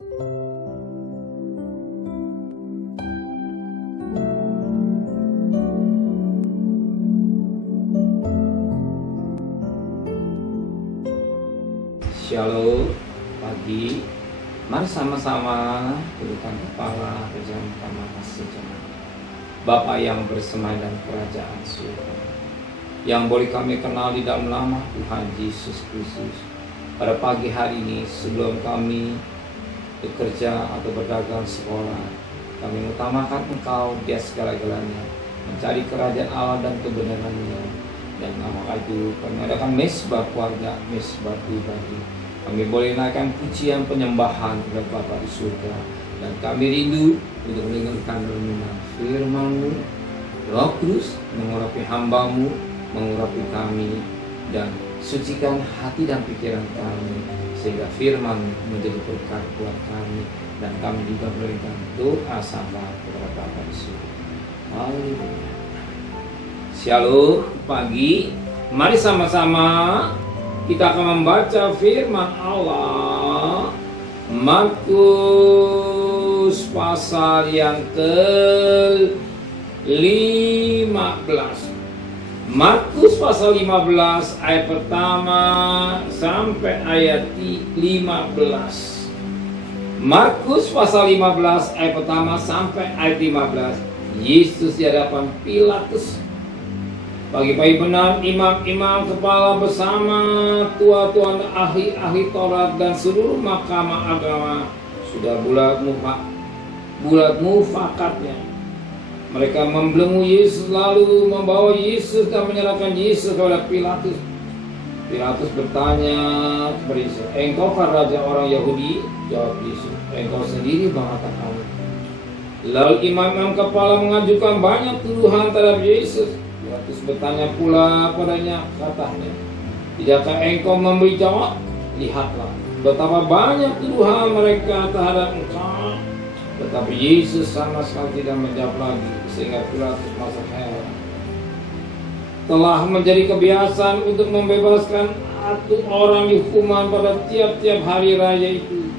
Shalom pagi, mari sama-sama tundukkan kepala, pejamkan mata sejenak. Bapa yang bersemayam kerajaan surga, yang boleh kami kenal di dalam nama Tuhan Yesus Kristus. Pada pagi hari ini sebelum kami bekerja atau berdagang sekolah, kami mengutamakan Engkau di segala-galanya, mencari kerajaan Allah dan kebenarannya. Dan nama itu kami adakan mesbah keluarga, mesbah pribadi. Kami boleh naikkan pujian penyembahan kepada Bapa di surga. Dan kami rindu untuk mendengarkan renungan firman-Mu. Roh Kudus mengurapi hamba-Mu, mengurapi kami, dan sucikan hati dan pikiran kami, sehingga firman menjadi berkat buat kami. Dan kami juga memberikan doa sembah kepada Bapa di surga. Haleluya. Shalom pagi, mari sama-sama kita akan membaca firman Allah Markus pasal yang ke-15. Markus pasal 15 ayat pertama sampai ayat 15. Markus pasal 15 ayat pertama sampai ayat 15. Yesus di hadapan Pilatus. Pagi-pagi benar imam-imam kepala bersama tua-tua ahli-ahli Taurat dan seluruh mahkamah agama sudah bulat mufakatnya. Mereka membelenggu Yesus lalu membawa Yesus dan menyerahkan Yesus kepada Pilatus. Pilatus bertanya kepada Yesus, "Engkaukah raja orang Yahudi?" Jawab Yesus, "Engkau sendiri mengatakan." Lalu imam-imam kepala mengajukan banyak tuduhan terhadap Yesus. Pilatus bertanya pula padanya, katanya, "Tidakkah engkau memberi jawab? Lihatlah betapa banyak tuduhan mereka terhadap engkau." Tetapi Yesus sama sekali tidak menjawab lagi, sehingga Pilatus merasa heran. Telah menjadi kebiasaan untuk membebaskan orang dihukuman pada tiap-tiap hari raya itu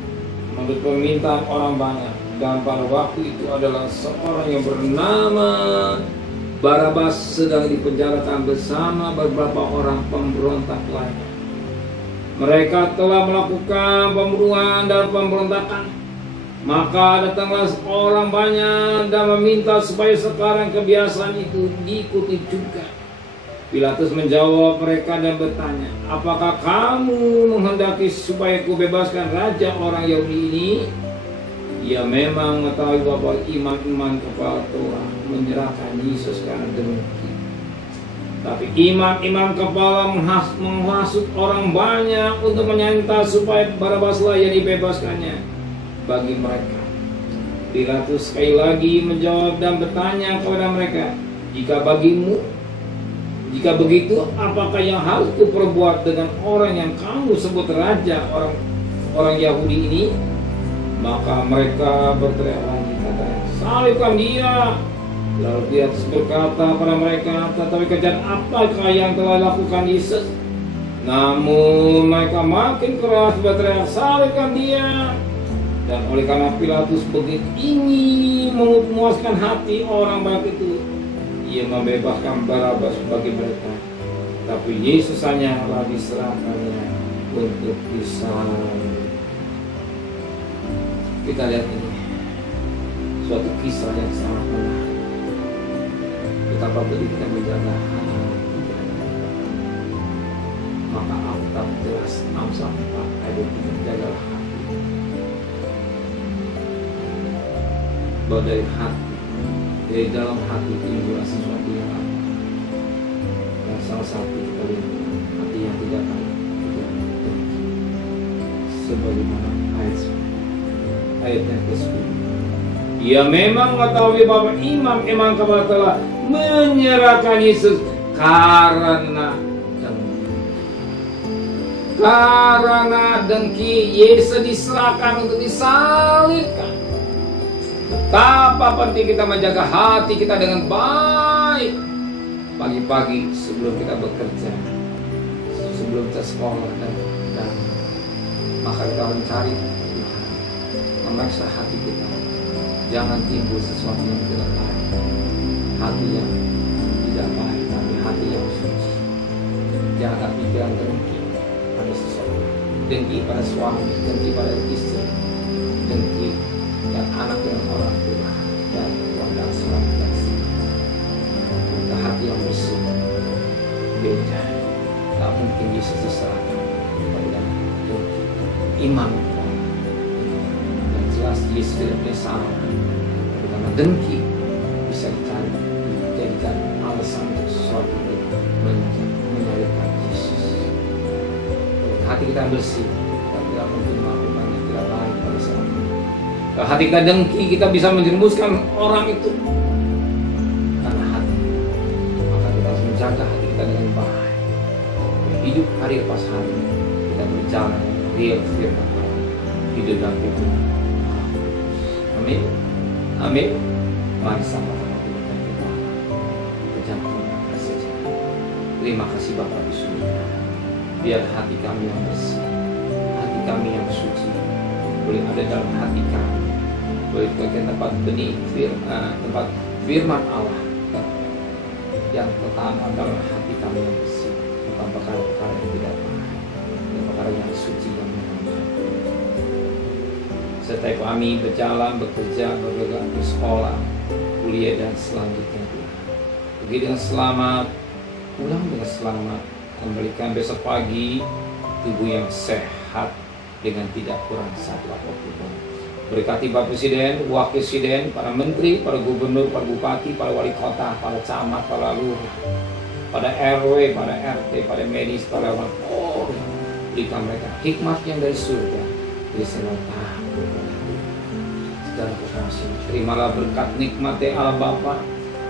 menurut permintaan orang banyak. Dan pada waktu itu adalah seorang yang bernama Barabas sedang dipenjarakan bersama beberapa orang pemberontak lainnya. Mereka telah melakukan pembunuhan dan pemberontakan. Maka datanglah orang banyak dan meminta supaya sekarang kebiasaan itu diikuti juga. Pilatus menjawab mereka dan bertanya, "Apakah kamu menghendaki supaya kubebaskan raja orang Yahudi ini?" Ia memang mengetahui bahwa imam-imam kepala Torah menyerahkan Yesus karena demikian. Tapi imam-imam kepala menghasut orang banyak untuk menyangka supaya Barabaslah yang dibebaskannya bagi mereka. Pilatus sekali lagi menjawab dan bertanya kepada mereka, jika begitu, apakah yang harus kuperbuat dengan orang yang kamu sebut raja orang Yahudi ini? Maka mereka berteriak lagi, katanya, "Salibkan dia!" Lalu Pilatus berkata pada mereka, "Tetapi kerjaan apakah yang telah lakukan Yesus?" Namun mereka makin keras berteriak, "Salibkan dia!" Dan oleh karena Pilatus begitu ingin memuaskan hati orang banyak itu, ia membebaskan Barabas bagi mereka. Tapi Yesus hanyalah diserahkannya untuk disalib. Kita lihat ini suatu kisah yang sangat menarik. Betapa begitu kita menjaga hati. Maka Alkitab jelas Amsal 4 ayat 3, jagalah hati. Bahwa dari dalam hati timbul sesuatu yang apa? Dan salah satu dari hati yang tidak baik itu sebagaimana ayatnya ke-10. Ia memang mengetahui bahwa imam-imam kepala telah menyerahkan Yesus karena dengki. Yesus diserahkan untuk disalibkan. Betapa penting kita menjaga hati kita dengan baik. Pagi-pagi sebelum kita bekerja, sebelum kita sekolah dan maka kita mencari Tuhan. memeriksa hati kita. Jangan timbul sesuatu yang tidak baik, hati yang tidak baik, tapi hati yang suci. Jangan pikiran dengki pada seseorang, dengki pada suami, dengki pada istri, dengki dan anak dengan orang tua dan keluarga suami dan istri. Kita hati yang bersih beda. Tak mungkin Yesus diserahkan kepada dengki. Iman yang jelas Yesus tidak punya salah, karena dengki bisa dijadikan alasan untuk sesuatu menyalibkan Yesus. Kalau hati kita bersih, kita tidak mungkin melakukan yang tidak baik pada saat itu. Kalau hati kita dengki, kita bisa menjerumuskan orang itu karena hati. Maka kita harus menjaga hati kita dengan baik. Hidup hari lepas hari kita berjalan real firman Allah, hidup dalam firman. Amin. Amin. Mari sama-sama kita berdoa. Terima kasih. Terima kasih Bapa di surga. Biar hati kami yang bersih, hati kami yang suci, boleh ada dalam hati kami. Boleh bagian tempat benih tempat firman Allah yang pertama dalam hati kami yang bersih, bukan perkara-perkara yang tidak baik, dan perkara yang suci yang menyenangkan. Setiap kami berjalan, bekerja, bergerak, bersekolah, kuliah dan selanjutnya, pergi dengan selamat, pulang dengan selamat, memberikan besok pagi tubuh yang sehat dengan tidak kurang satu apapun. Berkati Bapak Presiden, Wakil Presiden, para Menteri, para Gubernur, para Bupati, para Wali Kota, para Camat, para Lurah, pada RW, pada RT, pada medis, para Polri. Berikan mereka hikmat yang dari surga, dari segala takut dan segala kekasih. Terimalah berkat nikmat dari Allah Bapa,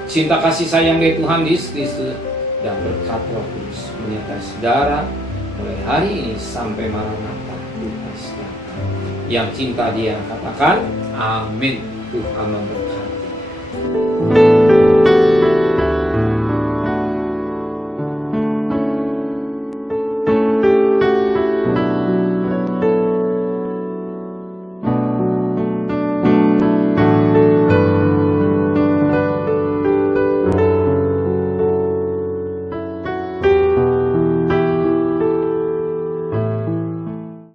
cinta kasih sayang dari Tuhan Yesus Kristus, dan berkat Roh Kudus menyertai saudara mulai hari ini sampai Maranatha Tuhan sekarang. Yang cinta dia katakan amin. Tuhan memberkati.